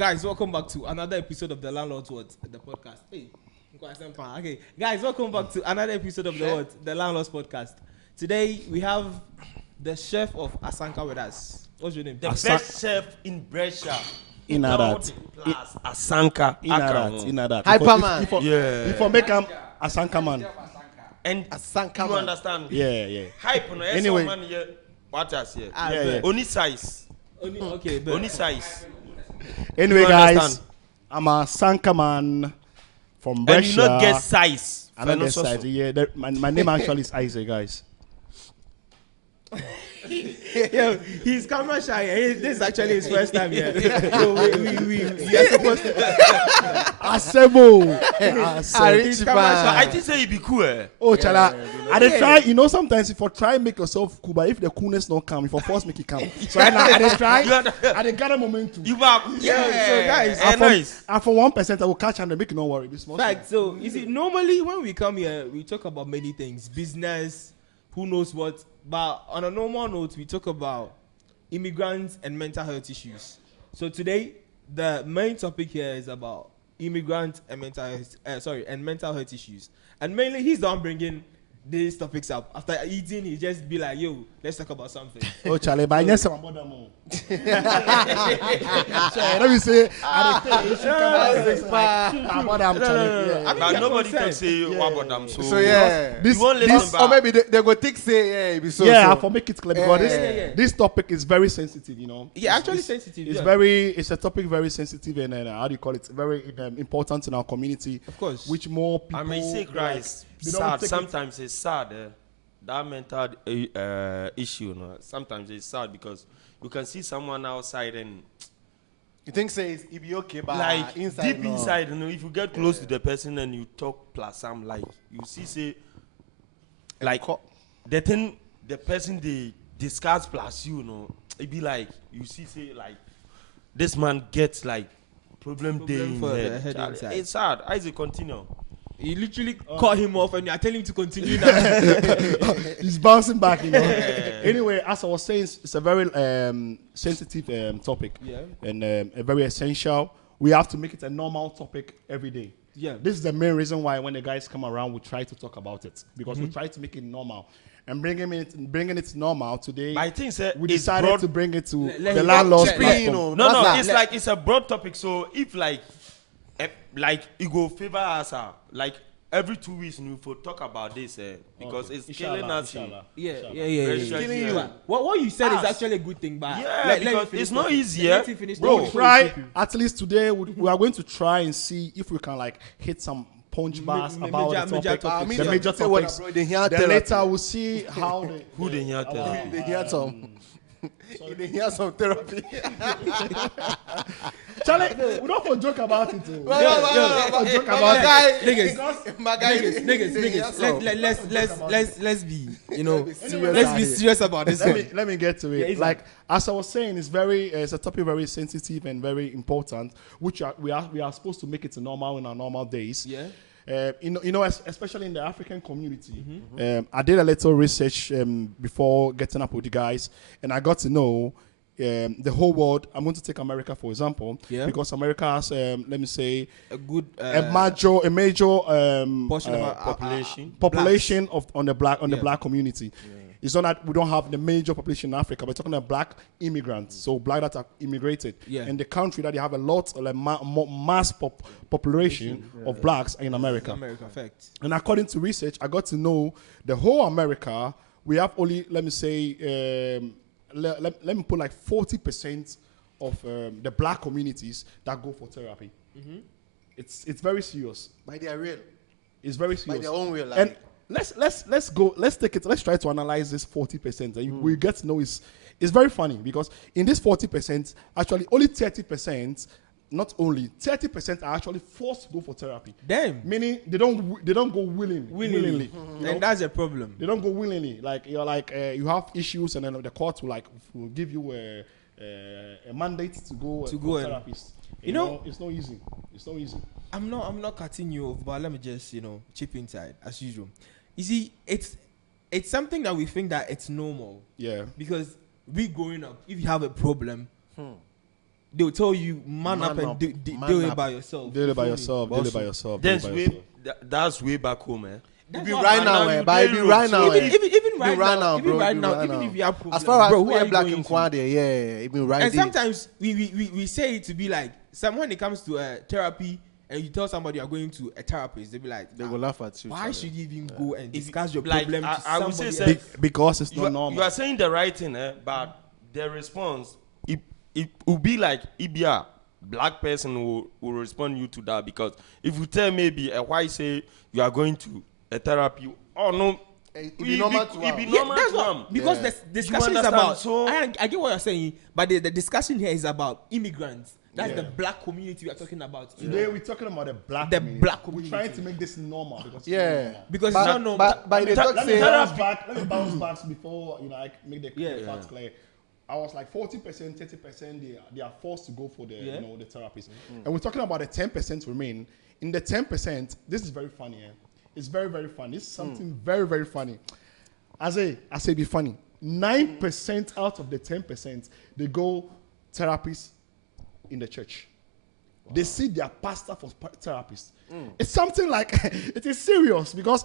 Guys, welcome back to another episode of the Landlord's Words, the podcast. Hey, okay, guys, welcome back to another episode of the Landlord's Podcast. Today we have the chef of ASANKA with us. What's your name? The best chef in Brescia. In that. Plus ASANKA. In that. Hyperman. If I make him ASANKA man. And ASANKA you understand? Yeah. Hype no. Anyway. Man here. What else here? Yeah. Only size. Only Size. Anyway, You guys, understand? I'm a ASANKA man from Brescia. And you not get size. I don't get size. Yeah, my name actually is Isaac, guys. Yo, he's camera shy. This is actually his first time here. So we are supposed to. Asebo. He's camera shy. I think say you be cool. Oh, chala. I dey try. You know, sometimes if you try make yourself cool, but if the coolness not come, if you force make it come. So right now, I dey try. I dey gather momentum. You are. So guys, And for 1%, I will catch and make you no worry. Be small. fact. So you see, normally when we come here, we talk about many things, business, who knows what. But on a normal note, we talk about immigrants and mental health issues. So today, the main topic here is about immigrants and mental health issues. And mainly, he's the one bringing these topics up. After eating, he just be like, "Yo, let's talk about something." Oh, Charlie, but I just want more. Let me say, But nobody can say what about them. So yeah. You won't listen Or back. maybe they go take say yeah. So, yeah, so. for make it clear because Yeah. this topic is very sensitive, you know. Yeah, actually sensitive. It's yeah. it's a topic very sensitive and how do you call it? Very important in our community. Of course. Which more people. I mean, say Christ. they don't Sad. take it- Sometimes it's sad. That mental issue. No? Sometimes it's sad because you can see someone outside and You think say it be okay, but like inside deep no. inside, you know, if you get close to the person and you talk plus some like you see say like the thing the person they discuss plus you know it be like you see say like this man gets like problem day in for the head. head Charlie, inside. it's sad. Isaac continue. You literally cut him off and you are telling him to continue now. He's bouncing back, you know. Anyway, as I was saying, it's a very sensitive topic. Yeah. And a very essential. We have to make it a normal topic every day. Yeah. This is the main reason why when the guys come around, we try to talk about it because we try to make it normal. And bringing it normal today, But I think say we it's decided broad- to bring it to Let the him landlord's check. platform. No, No, that's it's not- like it's a broad topic. So if like it go favor us, like every 2 weeks we will talk about this because Okay. it's Inshallah, killing us. inshallah. Yeah. Very sure. Killing you. But what you said is Us. actually a good thing, but Yeah, let because him finish it's not talking. easy, Let yeah. him finish Bro, talking. try at least today. We are going to try and see if we can like hit some punch bars about major the topic, topics. the major Say what, topics. bro, they hear Then therapy. later we'll see how the Who they hear tell? They hear some. They hear some therapy. Charlie, we don't for joke about it. Too. My Niggas, guy, let's be, you know, serious let's out be here. serious about this one. Let me get to it. Yeah, it's like as I was saying, it's a topic very sensitive and very important, which we are supposed to make it normal in our normal days. Yeah. Especially in the African community. I did a little research before getting up with you guys, and I got to know the whole world. I'm going to take America for example, because America has, let me say, A good a major portion of our population. on the black community. It's not that we don't have the major population in Africa. We're talking about black immigrants, so black that are immigrated. Yeah. In the country that they have a lot, like mass population of blacks in America. fact. And according to research, I got to know the whole America, we have only, let me say, let me put like 40% of the black communities that go for therapy. It's very serious. by their real, It's very by serious. their own real And life. let's try to analyze this 40%. And we get to know it's very funny because in this 40%, actually only 30%, not only 30% are actually forced to go for therapy. Damn. Meaning they don't go willingly. You know? And that's a problem. They don't go willingly. Like you're like you have issues, and then the court will give you a mandate to go and- therapist. You know, it's not easy. It's not easy. I'm not cutting you off, but let me just, chip inside as usual. You see, it's something that we think that it's normal Yeah. because we growing up, if you have a problem, they'll tell you man up and deal it by yourself. Deal it by yourself. Deal it by yourself. deal it That's by way yourself. that's way back home, man. That's Be what right I'm- now, you but dare be look. right now, even right now, bro, even if you have problems, as far as bro, we who are are you black going and to? quiet, yeah, even right And there. sometimes we say it to be like, when it comes to therapy, and you tell somebody you're going to a therapist, they'll be like, They will laugh at you. why should you even go and discuss your like, problem to I would say, somebody sir, else? Because it's You not are, normal. you are saying the right thing, but the response it will be like if you are black person will respond you to that, because if you tell maybe a white say you are going to a therapy, oh no, It be normal to it be am. normal That's to what, am. because Yeah. the discussion is understand? about. So- I get what you're saying, but the discussion here is about immigrants. That's Yeah. the black community we are talking about. Today we're talking about the black The community. black We're community. trying to make this normal because Yeah. Because but, it's not normal. But they talk Let me say bounce back before I make the Yeah. facts clear. I was like 40%, 30%. They are forced to go for the the therapist, and we're talking about the 10% remain. In the 10%, this is very funny. It's very very funny. It's something very very funny. I say be funny. 9% out of the 10% they go therapists in the church. They see their pastor for therapists. It's something like it is serious because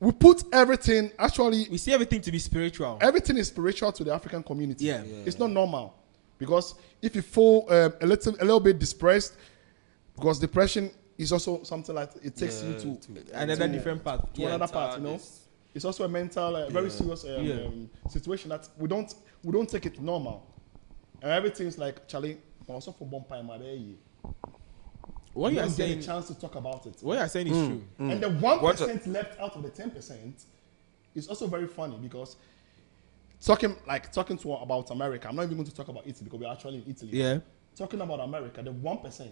we put everything. Actually, we see everything to be spiritual. everything is spiritual to the African community. Yeah. It's not normal because if you fall a little bit depressed, because depression is also something like it takes you to Another different path. to another part. It's also a mental, very serious situation that we don't take it normal, and everything's like Charlie. Also for Bompire, What you are get a saying, chance to talk about it. what you are saying is true. And the 1% left out of the 10% is also very funny because talking to about America. I'm not even going to talk about Italy because we're actually in Italy. Yeah. Talking about America, the 1%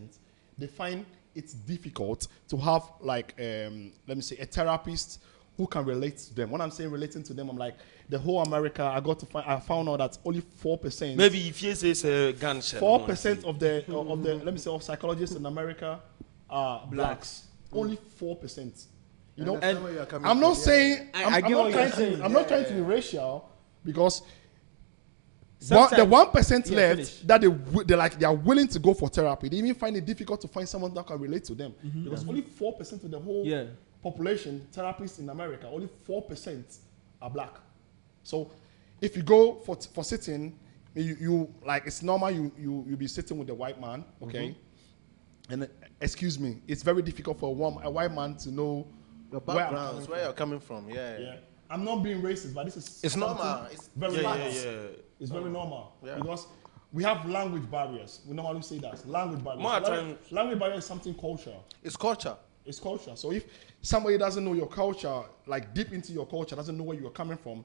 they find it's difficult to have like let me say a therapist who can relate to them. When I'm saying relating to them, I'm like the whole America. I found out that only 4%. Maybe if you say it's a gunshot. 4% of the let me say of psychologists in America are blacks. Only 4%. You know, understand where you are coming I'm not from. saying I I'm get not what trying you're saying. to I'm not trying to be racial because Sometimes- the 1% Yeah, left finish. that they are willing to go for therapy. They even find it difficult to find someone that can relate to them because only 4% of the whole Yeah. population therapists in America, only 4% are black. So if you go for sitting, you like it's normal. You be sitting with a white man, okay? And excuse me, it's very difficult for a white man to know the where I'm background, coming where you're coming from. Yeah. yeah. I'm not being racist, but this is It's something normal. It's very Yeah, relaxed. yeah. It's very normal Yeah. because we have language barriers. We normally say that language barriers. More times- Language barrier is something culture. It's culture. It's culture. So if somebody doesn't know your culture, like deep into your culture, doesn't know where you are coming from,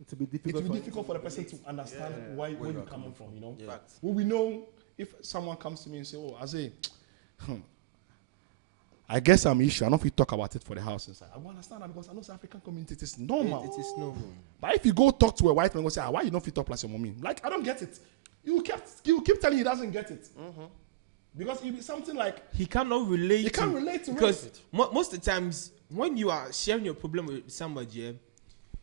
It will be it will be difficult for the person to understand where you're coming from. You know. Yeah. Well, we know if someone comes to me and say, "Oh, Aze, I guess I'm issue. I don't know if we talk about it for the house inside. I will understand that because I know the African community it is normal. It is normal. But if you go talk to a white man and go say, why you don't fit talk like your mommy? Like, I don't get it. You keep telling he doesn't get it. Because it be something like, He cannot relate. he can't relate to because it. most of the times when you are sharing your problem with somebody, yeah,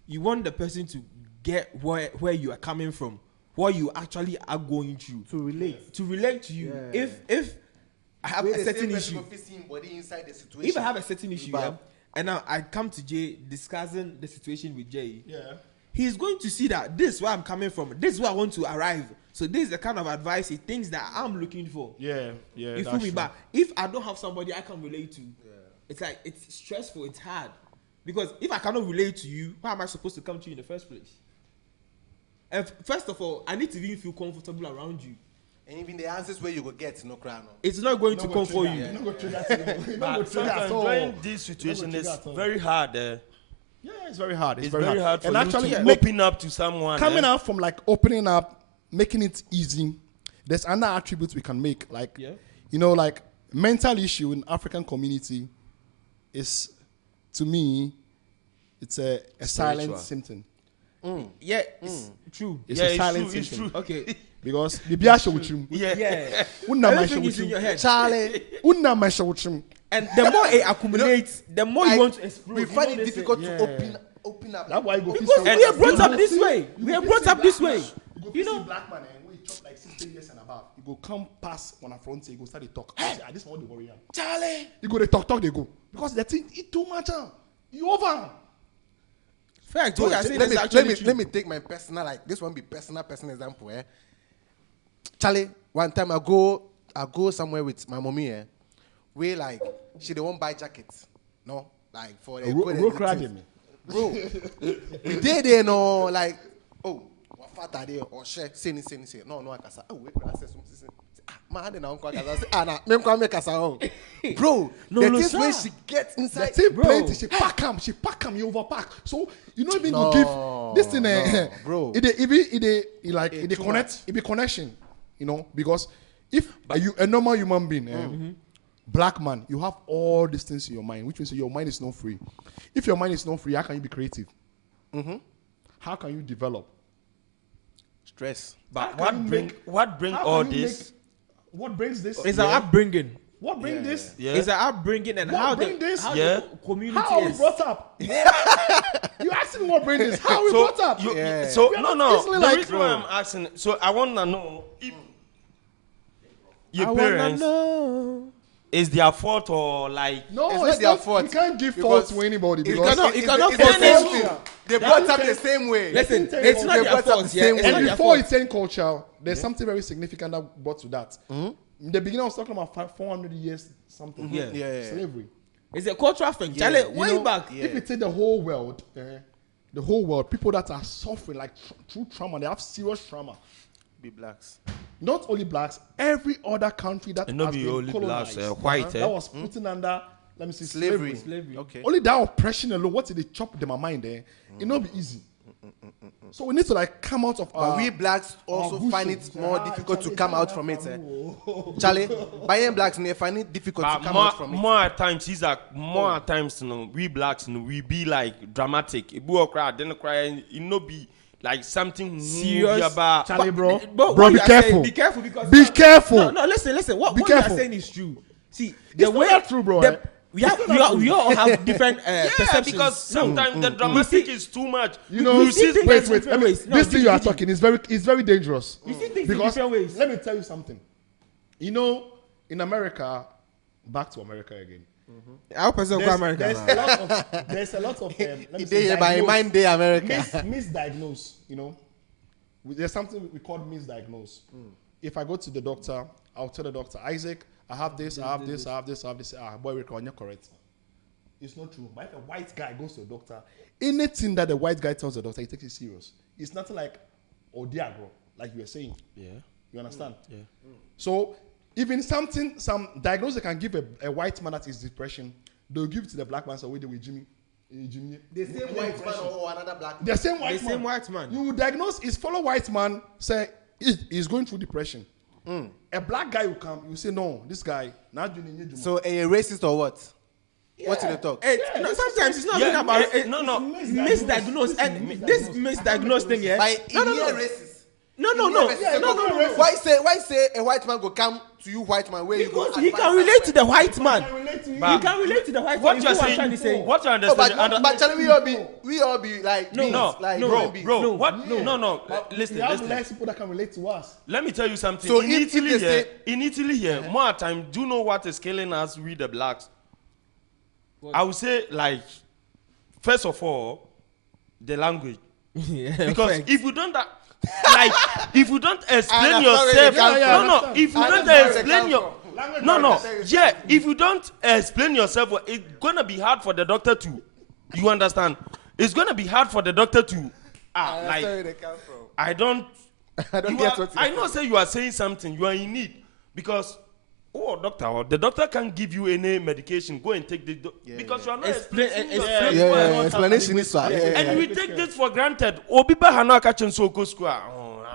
you want the person to get where you are coming from, what you actually are going through, to relate. to relate to you. Yeah. If I have a certain issue, inside the situation. if I have a certain issue, But- yeah, and now I come to Jay discussing the situation with Jay, Yeah. he's going to see that this is where I'm coming from. This is where I want to arrive. So this is the kind of advice he thinks that I'm looking for. Yeah. You feel me? But if I don't have somebody I can relate to, it's like it's stressful. It's hard because if I cannot relate to you, why am I supposed to come to you in the first place? And first of all, I need to even feel comfortable around you. And even the answers where you go get no crown. It's not going to come for you. You're not going to trigger to you. But sometimes during this situation, trigger it's at all. very hard. Yeah, it's very hard. It's very hard for and you actually, to make, open up to someone. coming out from like opening up, making it easy, there's another attribute we can make. Like, Yeah. you know, like mental issue in African community is, to me, it's a silent symptom. Yeah, it's true. It's Yeah, a it's silent true, it's symptom. true. Okay. Because the biasha with you. Yeah. Yeah. Unna man Everything is in your head. Charlie. Unna man with you. And the more it accumulates, the more you want to explode. We You find know it they say- difficult Yeah. to open up. That's why you go Because we are brought up this way. We are brought up this way. You know. black man and we chop like 60 years and go come pass on a front, you go start to talk. Hey, this one the worry. Charlie. You go they talk, they go because the thing it too much. You over. Fact. Bro, What I say is actually true. let me take my personal, like this one be personal example. Charlie, one time I go somewhere with my mommy. We like she don't want buy jackets. No, like for the Rock riding. Bro, we did there no like oh what fat are they or share say no I can say oh wait I say something my hand na uncle I say na me come make us oh bro the things when she gets inside the thing plenty she pack him you overpack so you don't even go give this thing bro it like it connect it be connection you know because if you a normal human being black man, you have all these things in your mind, which means your mind is not free. If your mind is not free, how can you be creative? How can you develop? Stress. But what bring all this? What brings this? It's our upbringing. What brings this? Yeah. It's our upbringing and What how bring the this? how Yeah. the community How are we is. brought up? You asking me what brings this? How are we brought up? So We are no. not easily The like- reason why I'm asking, so I want to know if your I wanna parents know. is their fault or like No, It's not their fault. You can't give Because fault to anybody it because cannot- it's cannot the fault same them. thing. They brought up the same way. Listen, Listen, it's not they their brought up fault. the Yeah, same it's way. not and their before fault. it's in culture, there's something very significant that brought to that. In the beginning, I was talking about 400 years something. Yeah. Slavery. It's a cultural thing. Charlie, You way know, back. If you take the whole world, people that are suffering like true trauma, they have serious trauma. Be blacks. Not only blacks, every other country that And not has be been only blacks, colonized, white, that was putting under, let me see, Slavery. slavery. Okay. Only that oppression alone, what did they chop them a mind there? It not be easy. So we need to like come out of our. But we blacks also bush find to- it more difficult to Charlie, come out from it. Charlie, buying blacks they find it difficult to but come out from it. more at times these are more at times we blacks we be like dramatic. If we cry, then cry, it no be like something Serious. about. Charlie, bro. But Bro, what be you are saying- careful. Be careful because Be careful. No, listen. What Be you are careful. saying is true. See, It's not that true, bro, we all have different Yeah, perceptions. because sometimes the dramatic is too much. You know, You see things wait. different Let me, ways. No, this thing you are Gigi. talking is very dangerous. You see things in Because different ways. let me tell you something. You know, in America, back to America again. Our person go America. There's a lot of let me They say, here by diagnose- mind day America. misdiagnose. You know, there's something we call misdiagnose. If I go to the doctor, I'll tell the doctor, Isaac, I have this. Boy, we're correct. It's not true. But if a white guy goes to the doctor, anything that the white guy tells the doctor, he takes it serious. It's nothing like Odiagro, like you were saying. Yeah. You understand? Yeah. So even some diagnosis they can give a white man that is depression, they'll give it to the black man. So we do with Jimmy. The same white man or another black man. The same white The man. same white man. You will diagnose his fellow white man, say he's going through depression. A black guy will come, you say no, this guy not doing it. So a racist or what? What did they talk? No, sometimes it's not Yeah, even about it's- no, no. misdiagnosed and this misdiagnosed thing, yeah. By No. racist. No. Why say a white man go come to you white man where you go? Because he can relate to the white man. But He can relate to the white what man. you're Is what I'm trying to say. saying, what you Oh, understand? but Charlie, we all be like beings, like human beings. Bro, No, what? no. No. Listen, We have listen. less people that can relate to us. Let me tell you something. So in if Italy they here, say- more time, do you know what is killing us? We the blacks. I would say, like, first of all, the language. Because if you don't, if you don't explain understand yourself, where they come no, from. if you I don't understand where they explain come your, from. no, yeah, if you don't explain yourself, it's gonna be hard for the doctor to, you understand? It's gonna be hard for the doctor to, That's where they come from. I don't. I don't You get are- what you I know. Say you are saying something. You are in need because the doctor can't give you any medication. Go and take the because you are not explaining yourself. Yeah, explanation is fine. And we take this for granted. Obi ba hana catching so go school.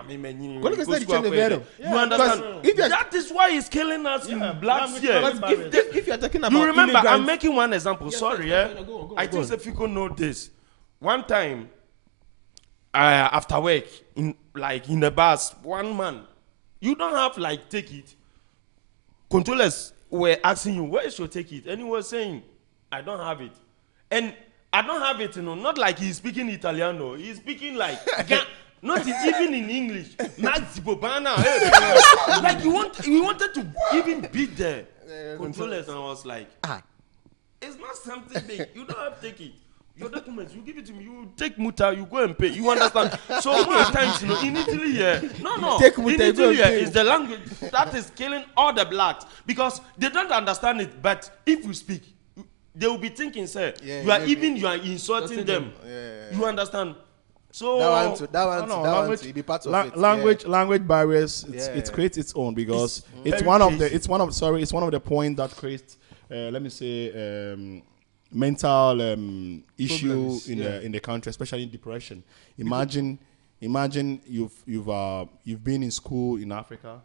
You understand? That is why it's killing us in blacks here. If you're talking about You remember? I'm immigrants- making one example. Sorry, yeah. go I on. think if you could know this, one time after work in the bus, one man, you don't have like take it. Controllers were asking you, where is your take it? And he was saying, I don't have it. And I don't have it, not like he's speaking Italiano. He's speaking like Not even in English. Maxibobana. Like we wanted to even beat the controllers, and I was like, it's not something big. You don't have to take it. Your documents, you give it to me. You take muta, you go and pay. You understand? So most times, in Italy, Take muta, in Italy, go and pay. it's the language that is killing all the blacks because they don't understand it. But if you speak, they will be thinking, sir, you are insulting them. You understand? So that one to be part of it. Language barriers. It creates its own because it's one of the points that creates let me say mental issue in the country, especially in depression. Imagine you've been in school in Africa,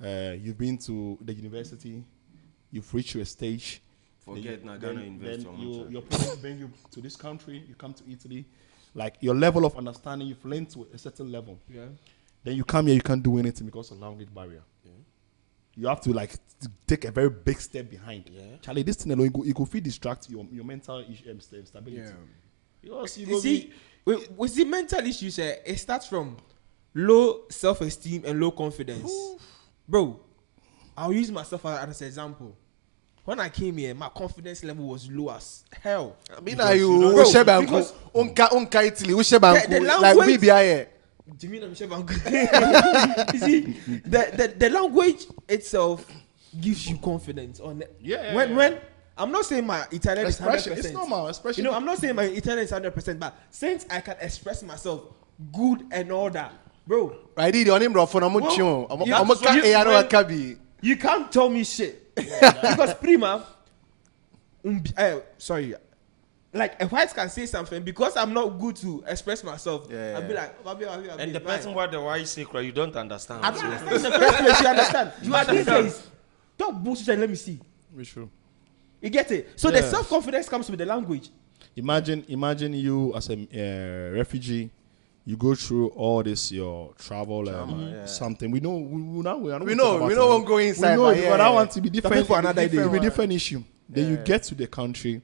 you've been to the university, you've reached your stage. Then your parents bring you to this country, you come to Italy, like your level of understanding, you've learned to a certain level. Yeah. Then you come here, you can't do anything because of language barrier. Yeah. You have to take a very big step behind. Yeah. Charlie, this thing alone, you go feel distract your mental stability. Yeah. Because you see, with the mental issues, it starts from low self-esteem and low confidence. Oof. Bro, I'll use myself as an example. When I came here, my confidence level was low as hell. I mean, because the language, you see, the language itself gives you confidence on it. Yeah. When I'm not saying my Italian is 100%. It's normal, especially. I'm not saying my Italian is 100%, but since I can express myself good and all that, bro. You can't tell me shit. Because prima, sorry, like a white can say something because I'm not good to express myself. I'll be like, and the person what the white say, you don't understand. I don't understand. In the first place, you understand. You understand. Talk bullshit and let me see. We sure. You get it. So the self-confidence comes with the language. Imagine you as a refugee. You go through all this, your travel something. We know won't go inside. But I want to be different for another day. It will be a different issue. Then you get to the country.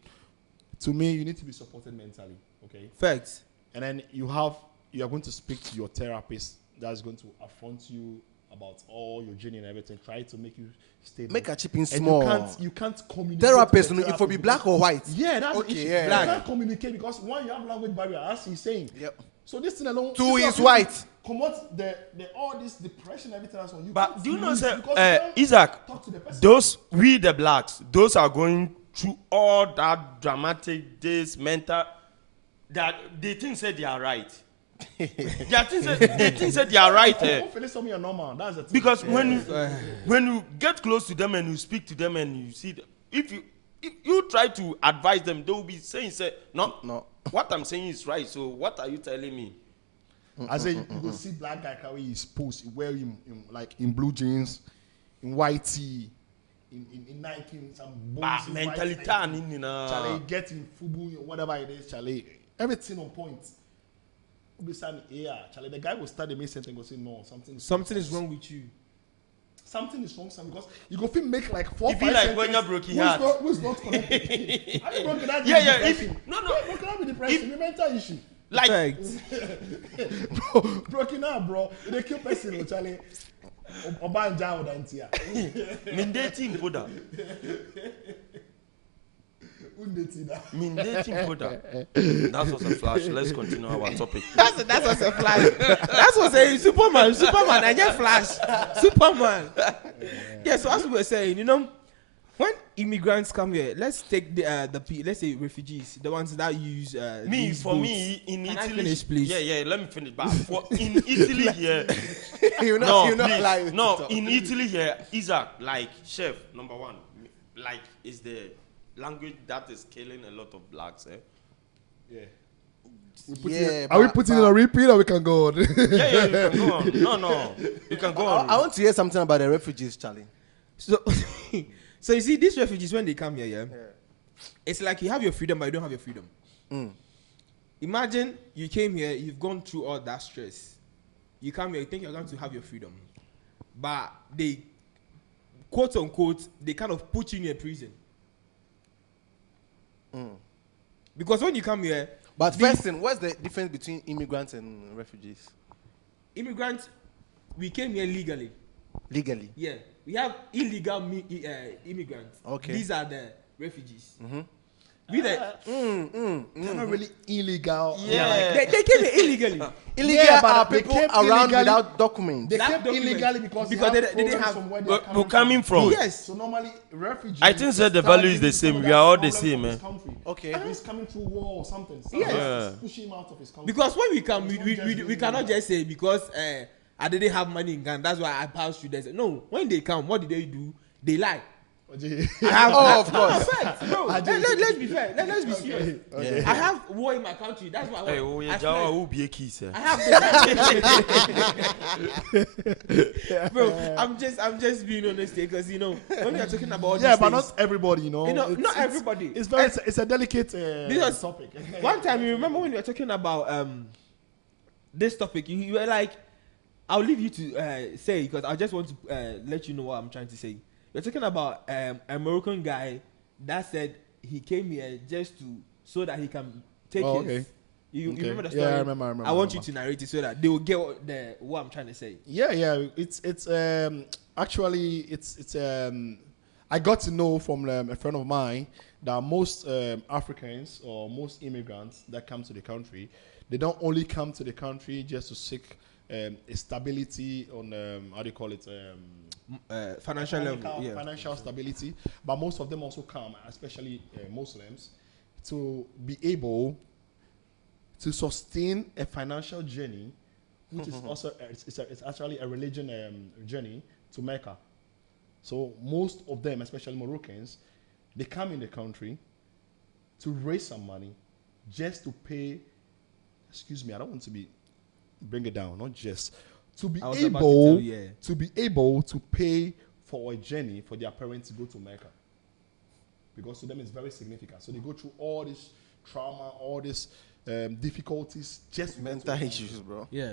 To me, you need to be supported mentally. Okay. Facts. And then you are going to speak to your therapist that's going to affront you about all your journey and everything. Try to make you stable. Make a chip in small. You can't communicate. Therapist, if it be black or white. Yeah, that's okay. The issue. Yeah. You can't communicate because one, you have language barrier, as he's saying. Yep. So this thing alone. Two is white. Come out the all this depression, everything else on you. But do you know, sir, Isaac? The blacks, those are going through all that dramatic, this mental, that they think they are right. They think they are right. Because when you get close to them and you speak to them and you see them, if you try to advise them, they will be saying, no. What I'm saying is right. So what are you telling me? I say you go see black guy carry his post, wear him in blue jeans, in white tee, in Nike, some bones. Mentality, Charlie get in Fubu, whatever it is, Charlie. Everything on point. Charlie, the guy will start the main sentence and go say no, something is wrong with you. Something is wrong, because you go make like 4 5 sentences. When you're broken heart. Who's not connected? How you broken heart? No. Broken heart with depression, it's a mental issue. Like, bro, broken heart, bro. They kill person, Charlie. Obanja or Dantia. Mindating Buddha. That was a flash. Let's continue our topic. That was a flash. That was a Superman. I get flash. Superman. Yeah. So as we were saying, when immigrants come here, let's take let's say refugees, the ones that use me in Can Italy. I finish, please? Yeah. Let me finish. But in Italy here, in Italy here, Isaac, like chef number one, like is the language that is killing a lot of blacks. Yeah. Are we putting it on repeat or we can go on? You can go on. No, you can go on. I want to hear something about the refugees, Charlie. So you see, these refugees, when they come here, it's like you have your freedom, but you don't have your freedom. Imagine you came here, you've gone through all that stress. You come here, you think you're going to have your freedom. But they, quote unquote, they kind of put you in a prison. Because when you come here... But first thing, what's the difference between immigrants and refugees? immigrants, we came here legally. Legally. Yeah, we have illegal immigrants. Okay. These are the refugees. We the, They're not really illegal. Yeah. they came here illegally. Illegal Yeah, but are they people came around illegally. without documents. They Black came documents. illegally because Because they they didn't problems have- from where We're they're coming from. Yes. So normally refugees. I think that the value is the same. We are all the same, man. Okay. He's coming through war or something. Yes. Yeah. Push him out of his country. Because when we come, It's not we just cannot illegal. just say because I didn't have money in Ghana. That's why I passed through this. No, when they come, what did they do? They lie. I have, Oh, of course. No, facts, bro. Let's be fair. Let's be serious. Okay. I have war in my country. That's why Hey, oh, yeah, I Jawa fled. will be a key, sir. I have bro. I'm just being honest here because when we are talking about all Yeah, these but things, not everybody, not everybody. It's very. It's a delicate Because topic. one time you remember when we were talking about this topic, you were like, I'll leave you to say because I just want to let you know what I'm trying to say. We're talking about a Moroccan guy that said he came here just so that he can take Oh, his. Okay. You Okay. remember the story? Yeah, I remember. I want you to narrate it so that they will get what I'm trying to say. Yeah. It's actually it's I got to know from a friend of mine that most Africans or most immigrants that come to the country, they don't only come to the country just to seek a stability on how do you call it Financial level, yeah. financial stability, but most of them also come, especially Muslims, to be able to sustain a financial journey, which is also it's actually a religion journey to Mecca. So most of them, especially Moroccans, they come in the country to raise some money just to pay. Excuse me, I don't want to bring it down, not just to be I was about to able tell you, yeah. to be able to pay for a journey for their parents to go to Mecca, because to them it's very significant. So they go through all this trauma, all these difficulties, just Mental issues, bro. Yeah.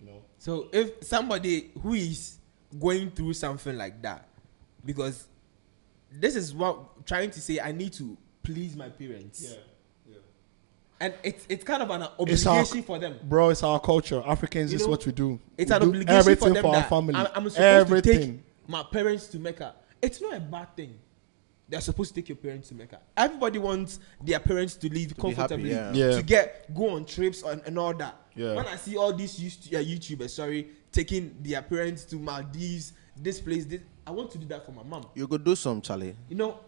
You know, So if somebody who is going through something like that, because this is what I'm trying to say, I need to please my parents. yeah. And it's kind of an It's our- obligation for them. Bro, it's our culture. Africans You is know, what we do. It's We an do obligation everything for them our that family. I'm supposed everything. to take my parents to Mecca. It's not a bad thing. They're supposed to take your parents to Mecca. Everybody wants their parents to live be comfortably, happy, yeah. Yeah. to go on trips and all that. Yeah. When I see all these YouTubers, taking their parents to Maldives, this place, I want to do that for my mom. You could do some, Charlie.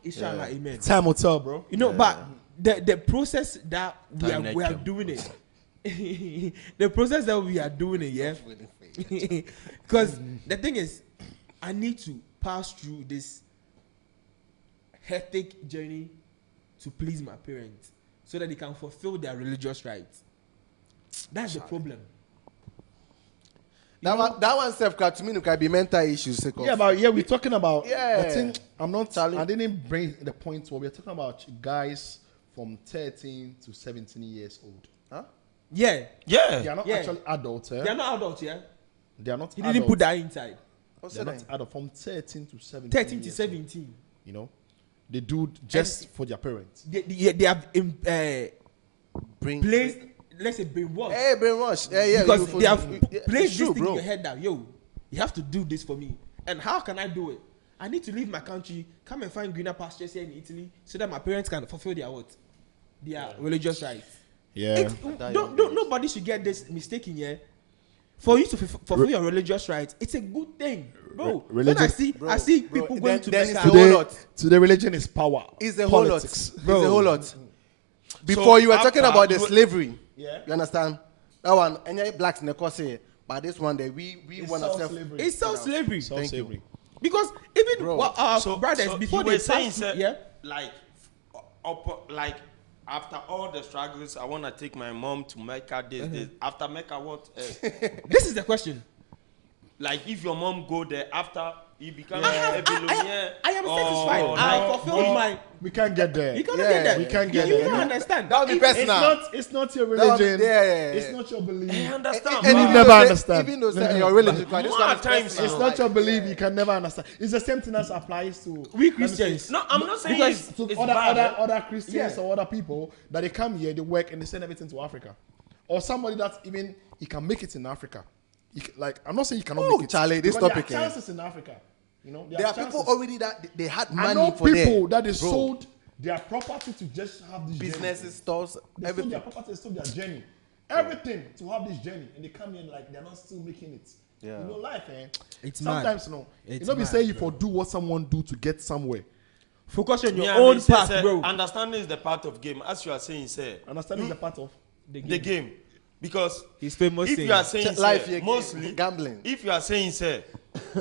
Inshallah, amen. Time will tell, bro. But the process that we Time are next doing it, the process that we are doing it, yeah. Because the thing is, I need to pass through this hectic journey to please my parents so that they can fulfill their religious rights. That's the problem. That one self to me can be mental issues. Yeah, but we're talking about. Yeah. The thing, I'm not. Charlie. I didn't bring the point where we're talking about guys from 13 to 17 years old. Huh? Yeah, They Yeah. are not Yeah. actually adults. they are not adults, yeah. They are not. He didn't put that inside. What's They're that? not adult from 13 to 17. 13 to years old, 17. You know, they do just for their parents. They have Bring. placed, let's say, brainwash. Hey, brainwash. Yeah. Because you- they have yeah, placed it's this true, thing bro. in your head that, yo, you have to do this for me. And how can I do it? I need to leave my country, come and find greener pastures here in Italy so that my parents can fulfill their what? Their religious rights. Yeah. Nobody should get this mistaken here. For you to fulfill your religious rights, it's a good thing, bro. When I religion- see Bro, people then- going to then it's Mecca, a whole Today, lot. today religion is power. It's a whole Politics. lot. Bro. It's a whole lot. Before you were talking after about the you were- slavery. Yeah. You understand? That one, and yeah, blacks in the course here. But this one, there we It's want self ourselves. slavery. it's self-slavery. Self slavery. Because even Bro. what our brothers So before you they were saying, pass, sir, yeah. like after all the struggles, I want to take my mom to Mecca. This. After Mecca, what? This is the question. Like if your mom go there after you become I a billionaire. am or satisfied. I like- fulfilled my. We can't get there. You cannot Yeah, get that. we can't get you there. don't understand. That would be If- personal. It's not your That would be- religion. yeah. It's not your belief. I understand. And you but- even never understand. Even though say your religion, this More one at is times, personal. It's not your belief. You can never understand. It's the same thing that applies to We let me say, Christians. No, I'm not saying because it's, to it's other, bad. other Christians Yeah. or other people that they come here, they work and they send everything to Africa, or somebody that even he can make it in Africa. Like, I'm not saying you cannot Oh, make it. Charlie, this because topic, there are chances in Africa. You know, There are chances. people already that they had I know money for people their that they sold their property to just have this businesses, journey. stores, They sold everything. their property, they sold their journey. Everything to have this journey. And they come in like they're not still making it. Yeah. You know, life, eh? It's Sometimes, mad. no. It's You know, be mad, saying you bro. for do what someone do to get somewhere. Focus on your Yeah, own me say, path, sir, bro. understanding is the part of game. As you are saying, sir, Understanding is a part of the game. Because His famous if saying. you are saying, Life, sir, yeah, mostly gambling. If you are saying, sir,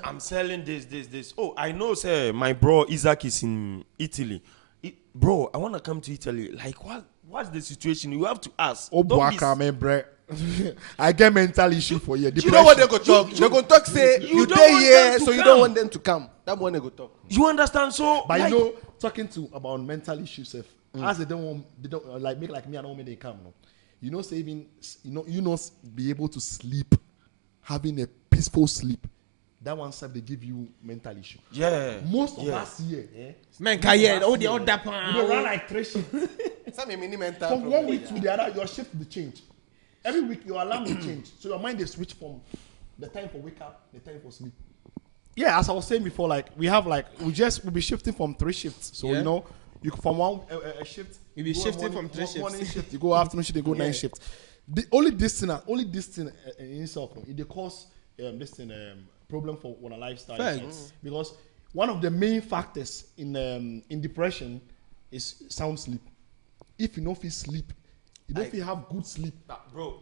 I'm selling this. Oh, I know, sir, my bro Isaac is in Italy. Bro, I want to come to Italy. Like, what's the situation? You have to ask. Oh, Don't be Boaka, man, bre. I get mental issue for you. You know what they go talk? They go talk say you you don't stay want here, them to so you come. don't want them to come. That one they go talk. You understand? So, But like, you know, talking to about mental issues, as they don't like make like me. I don't want me they come. No, you know, saving, you know, be able to sleep, having a peaceful sleep. That one self they give you mental issue. yeah. Most of yeah. us here, Man, Kaya, all the other you don't part. run like 3 shifts. Some mini mental From problem. 1 week to the other, your shift will change. Every week your alarm will change. So your mind is switch from the time for wake up, the time for sleep. Yeah, as I was saying before, like we'll be shifting from 3 shifts. So Yeah. you know, you from one a shift. You'll be you go shifting morning- from 3 shifts. Morning shift, you go afternoon shift, you go night shift. The only this thing in itself, it cause this thing problem for a lifestyle. Facts. Because one of the main factors in depression is sound sleep. If you don't feel sleep, you don't feel have good sleep. Bro.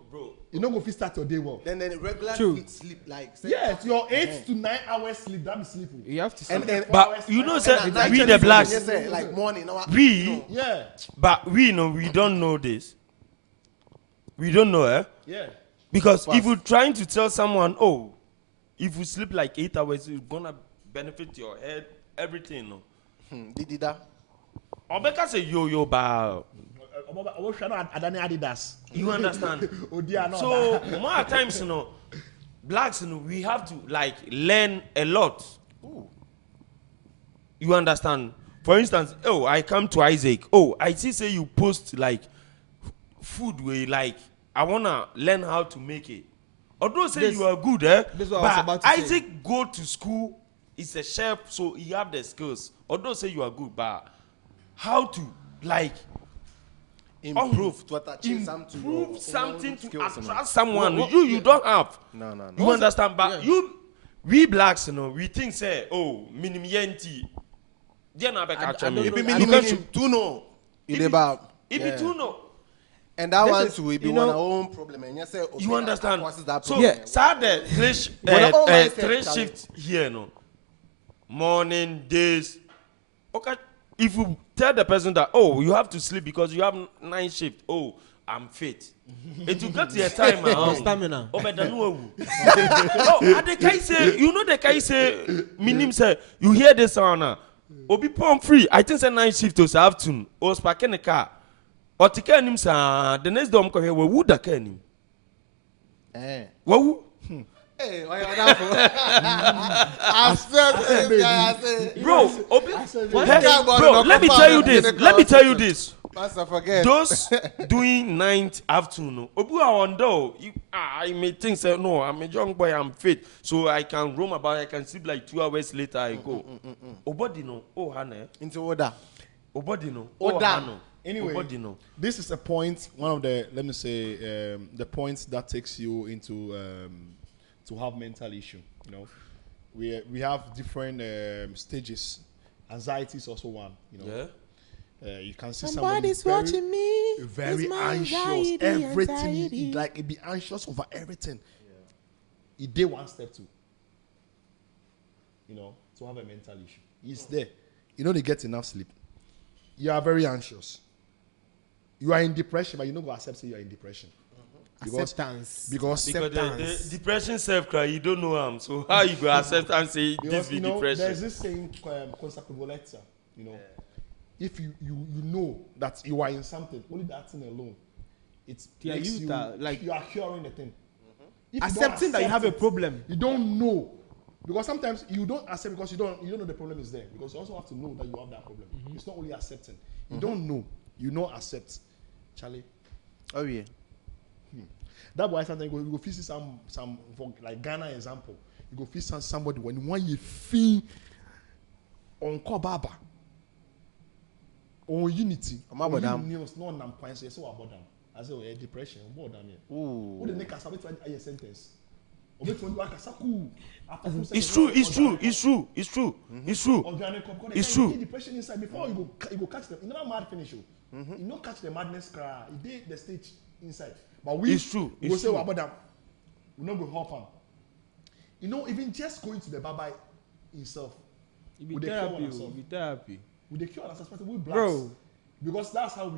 You don't go feel start your day well. Then regular True. sleep like Yes, your 8 to 9 hours sleep, that be sleeping. You have to and sleep. then But you know, sir, and at we night the you blacks, just say, like morning. No, we, no. Yeah, but we know we don't know this. We don't know, eh? yeah. Because if you're trying to tell someone, oh, if you sleep like 8 hours, it's gonna benefit your head, everything, no. Did that? Obeka say yo, but Adidas. you understand? Oh dear, no. So more times, you know, blacks, you know, we have to like learn a lot. You understand? For instance, oh, I come to Isaac. Oh, I see say you post like food where like I wanna learn how to make it. Although say This- you are good, eh? this is what I was But about to say. Isaac go to school. He's a chef, so he have the skills. Although say you are good, but how to like Improve to achieve something. improve something to skills, you know. attract someone you don't have. No. You understand? But we blacks, you know, we think say, oh, minimum yenti. They na beka I chome. don't It be know. minimum two no. It It be- about. It be too no. And that This one is- too will be you one know- our own problem. And you say, okay, You understand? That that So, problem. sir, the But all mindset, three Charlie. shifts here, no. Morning, days. Okay, if you tell the person that, oh, you have to sleep because you have 9 shifts. Oh, I'm fit. It will get to your time, man. Stamina. Oh, but no. Oh, and the guy say, you know, the guy say, minim say, you hear this sound now. Obi pom free. I think say 9 shifts to afternoon. Or spark in the car. Or to can him, sir. The next day, I'm going to hear, would that can him? What? Hey, why you down for? I swear to this guy, I say, Bro, Obi, One hey, guy about bro, to let me confirm tell you it in this. the Let me tell you conversation. this. Pastor, forget. Those doing 9th afternoon, Obi Awando, I may think say no, I'm a young boy, I'm fit, so I can roam about. I can sleep like 2 hours later. I go. Obody no, oh Hannah, Into order. Obody no, Oh, oh damn. Hannah. Anyway, Obody no. this is a point. One of the let me say the points that takes you into to have mental issue. You know, we have different stages. Anxiety is also one. You know, Yeah. you can see somebody very, me. very anxious. Everything he like, he be anxious over everything. He did one step too. You know, to have a mental issue. He's there. You know, they get enough sleep. You are very anxious. You are in depression, but you don't go accept say you are in depression. Acceptance. Because Because the depression self cry, you don't know him. So how you go accept and say this be you know, depression? there's this saying consapevolezza, you know. If you know that you are in something, only that thing alone, it Yeah, makes you you that, like- you are curing the thing. If you don't Accepting that you have a accept it, problem. you don't know. Because sometimes you don't accept because you don't know the problem is there. Because you also have to know that you have that problem. It's not only accepting. You don't know. You know accept. Charlie. Oh yeah. That why sometimes you go see some for like Ghana example. You go see somebody when one you feel on Kobaba on unity. News no nam kwan say so about them. I say depression about them. Who the next sabit a sentence. It's true. Depression inside before you go catch them. You never mad finish you. You not catch the madness cry. You did the stage inside. But it's true. We say about them. We not go help him. You know, even just going to the Baba himself. Be therapy. Be therapy. With the cure ourselves, we blacks. Bro. Because that's how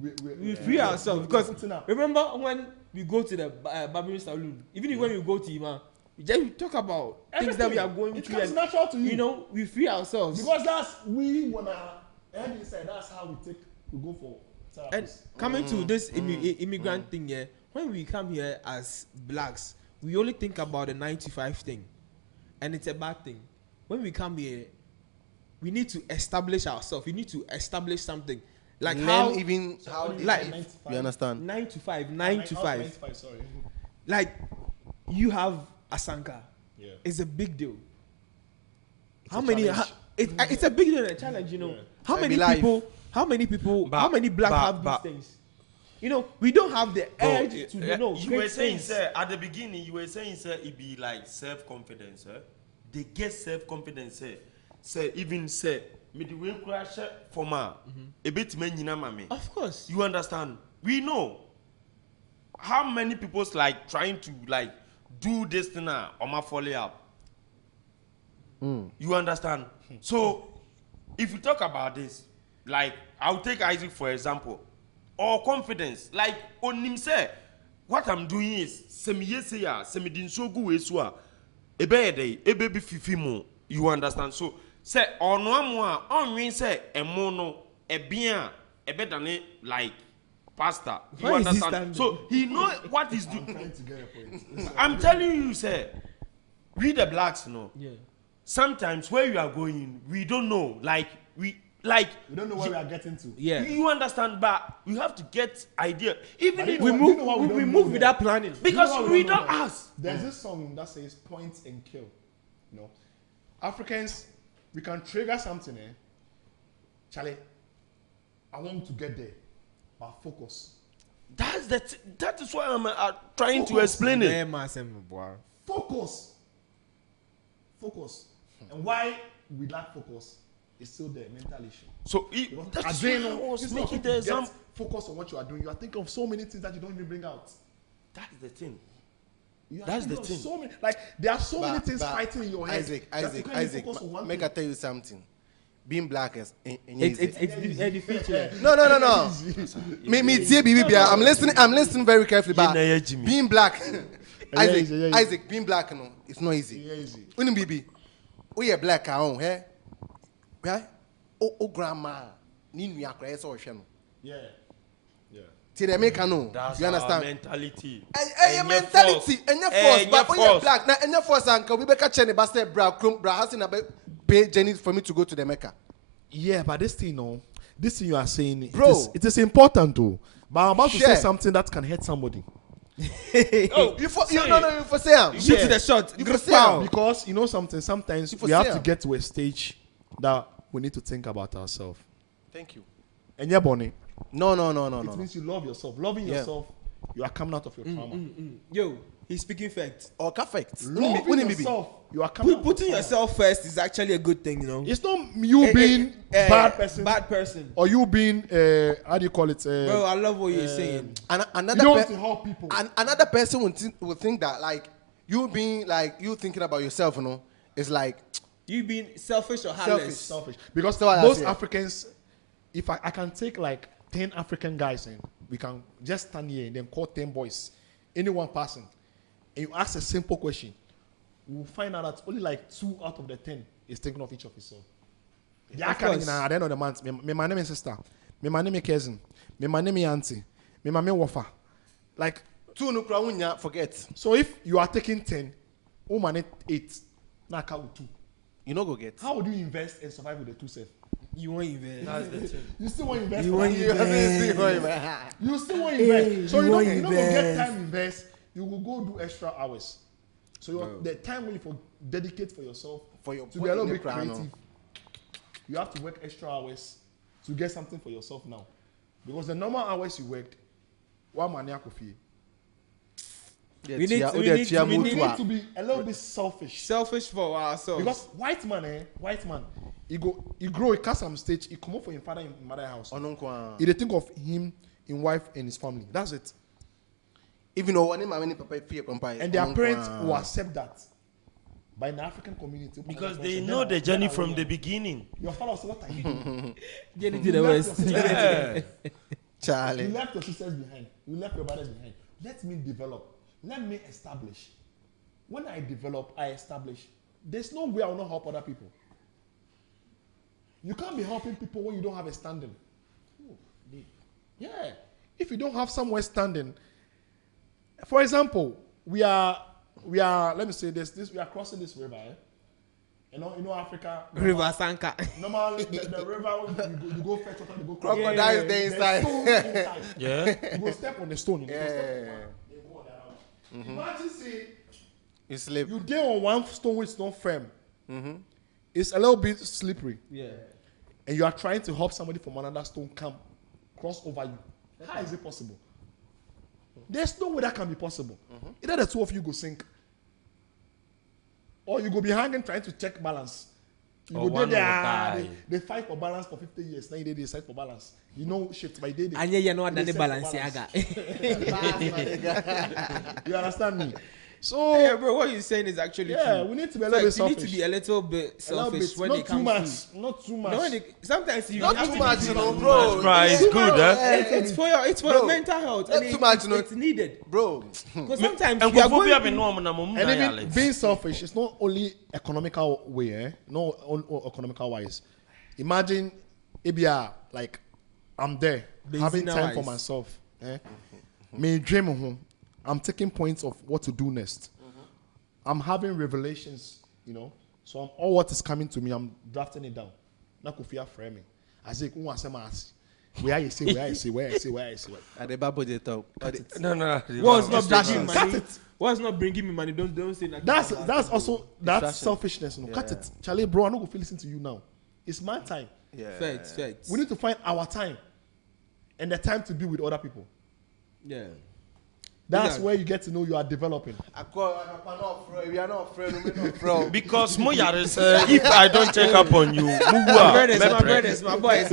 we free ourselves. Because remember when we go to the barbering saloon, even when we go to Ima, we talk about things that we are going through. It's natural to you. You know, we free ourselves. Because that's we wanna head inside. That's how we go for therapy. And coming to this immigrant thing here, when we come here as blacks, we only think about the 9 to 5 thing, and it's a bad thing. When we come here, we need to establish ourselves. We need to establish something. Like how even how life. You understand? 9 to 5. 9 to 5. Sorry. Like you have ASANKA. Yeah. It's a big deal. It's how a many? challenge. It's a big deal and a challenge. You know. Yeah. How many life. people? How many blacks have these things? You know, we don't have the urge to know. You were saying, sir, at the beginning, you were saying, sir, it be like self-confidence, sir. They get self-confidence, sir. Sir, even sir, me the way crash for ma, a bit menina mami. Of course. You understand? We know how many people's like trying to like do this thing now or my follow up. You understand? So if you talk about this, like I'll take Isaac for example, or confidence, like on him say, what I'm doing is semi yes ya, semi din so go eswa, ebe be fifi mo. You understand? So say on one more on win say a mono a bien a better than like pastor. You Why is he understand? standing? So he know what he's doing. Trying to get a point. I'm telling you, sir. We the blacks know. Yeah. Sometimes where you are going, we don't know. We don't know where we are getting to. Yeah. You understand, but we have to get idea. Even if We You move. know what we We don't move know without planning. because You know what we don't don't know? ask. There's this song that says point and kill. You know, Africans, we can trigger something. Charlie, I want to get there, but focus. That is why I'm trying to Focus. explain it. Focus. Focus. And why we lack focus is still the mental issue. So that's why I was making the example. Focus on what you are doing. You are thinking of so many things that you don't even bring out. That's the thing. You are That's thinking the of thing. So many, like there are so many things fighting in your head. that you can't even Isaac, focus on one make I thing. tell you something. Being black is It's the feature. no. Me I'm listening very carefully. But Yeah, Jimmy. being black, Isaac, Yeah, easy. Isaac, being black, no, it's not easy. Yeah, easy. When baby, we are black, eh? Right? Oh, grandma, Ninu Yakra, so she no. Yeah. Yeah. Till they make no. That's You our understand? mentality. Your mentality, and your force, but when you're black, now and your force, uncle, we better check the bastard bra, has in a pay Jenny for me to go to the Mecca. Yeah, but this thing, you are saying, Bro. it is important too. But I'm about to Share. say something that can hurt somebody. Oh, you for say Shoot to the shot. You Good for foul. sale. Because you know something, sometimes for we have sale. to get to a stage that we need to think about ourselves. Thank you. And yeah, Bonnie, No. it means you love yourself. Loving Yeah. yourself, you are coming out of your trauma. Yo, he's speaking facts. Or perfect. Loving yourself, you are coming out Putting of trauma. yourself first is actually a good thing, you know. It's not you being bad person Bad person. or you being how do you call it? Bro, I love what you're saying. And you another don't want to help people. another person would think that like you being like you thinking about yourself, you know, is like You being selfish or heartless. Selfish. Because So what I most say. Africans, if I can take like 10 African guys and we can just stand here and then call 10 boys, any one person, and you ask a simple question, we'll find out that only like 2 out of the 10 is thinking of each of himself. Of course. At the end of the month, my name is sister, my name is cousin, my name is auntie, my name is wafa. Like, two no crowd forget. so if you are taking 10, woman 8, now count 2. You know go get. How would you invest and survive with the 2 self? You won't invest. That's the thing. You still want to invest. You for want that? invest. You still want to Hey, invest. So you you want don't get invest. time to invest. You will go do extra hours. So Bro. the time when you dedicate for yourself For your to be a little body bit crown, creative, you have to work extra hours to get something for yourself now. Because the normal hours you worked, one man We need to be a little bit selfish. Selfish for ourselves. Because white man, he grow, he cast some stage, he come up for his father and mother house. He dey think of him, his wife and his family. That's it. Even though when papa fear compare. And their parents will accept that. By the African community. Because they know the journey from the beginning. Your father said, what are you doing? Get into the West. Yeah. Charlie. You left your sisters behind. You left your brothers behind. Let me develop. Let me establish. When I develop, I establish. There's no way I will not help other people. You can't be helping people when you don't have a standing. Yeah. If you don't have somewhere standing, for example, we are let me say this we are crossing this river. You know Africa. River ASANKA. Normally the river you go fetch water, you go cross. Crocodiles there inside. Yeah. You go step on the stone. You go step Yeah. on the Imagine say You sleep. you dey on one stone which is not firm. It's a little bit slippery. Yeah. And you are trying to help somebody from another stone come cross over you. How is it possible? There's no way that can be possible. Either the two of you go sink, or you go be hanging trying to check balance. You Or go one there, will die. they fight for balance for 50 years. Now they fight for balance. You know, shift by day. And you know they that the fight for Balenciaga. You understand me? So Yeah, bro, what you're saying is actually yeah, true. we need to be a So little bit you need selfish. to be a little bit A little selfish bit, when not it too comes much, to. not too much. No, sometimes you Not have too to much, be you know, too bro. much. Right, it's good, eh? It's for your Bro, mental health. not and too much, you know. It's needed. Bro. Because sometimes And you are go going be through- no na mum And na even yale. being selfish is not only economical way, no economical wise. Imagine if you are like I'm there having time for Benzina-wise. myself. Me dream home. I'm taking points of what to do next. I'm having revelations, you know. So all what is coming to me, I'm drafting it down. Not fear framing. I say, where I say. At the Bible they talk. No. What's not bringing Distraction. money? Cut it. What's not bringing me money? Don't say nothing. That's also that's Distraction. selfishness. You know. Cut it, Charlie, bro. I'm not gonna listen to you now. It's my time. Yeah. Facts. We need to find our time, and the time to be with other people. Yeah. That's Yeah. where you get to know you are developing. We are not afraid. Because mo yare say if I don't check up on you, My brothers, my boys.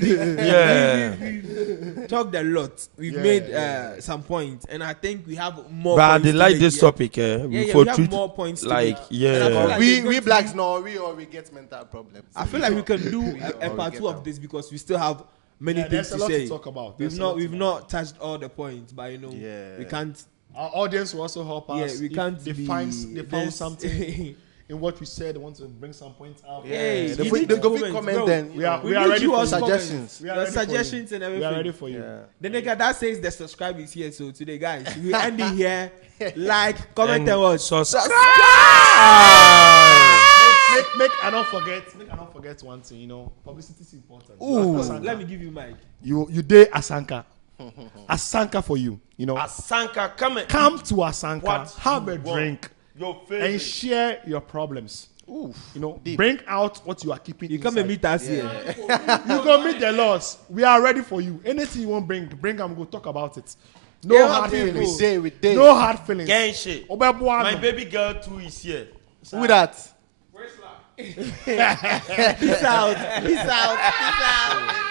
Yeah. We've talked a lot. We've made some points, and I think we have more. But points they to like make this here. topic, Yeah, for we have truth, more points. like to make. And I feel yeah. like it's going We to blacks be- no, we get mental problems. I feel like we can do a we part get two of out. this because we still have many Yeah, things there's a to lot to say. talk about. We've There's a lot not to not touched all the points, but Yeah. we can't. Our audience will also help Yeah, us. we if can't. They be found this- something in what we said. They want to bring some points out. Hey, Yeah, you they need go to comment bro. then. We are We ready need you for all you. suggestions. We are Your ready for you. suggestions and We everything. are ready for you. Yeah. The nigga that says the subscribe is here. So today, guys, we end it here. Like, comment, and watch. Subscribe. Make I don't forget one thing. You know, publicity is important. Ooh, ASANKA. let me give you mic. You did ASANKA. ASANKA for you. You know, ASANKA, come to ASANKA, What have you a want. drink, Your and favorite. share your problems. You know, bring out what you are keeping. You come and inside. meet us here. You go meet the Lords. We are ready for you. Anything you want, bring them. Go talk about it. No Yeah, hard okay, feelings. We day. No hard feelings. Gang shit. Obebuano. My baby girl too is here. Who that? Peace out. Peace out. Peace out.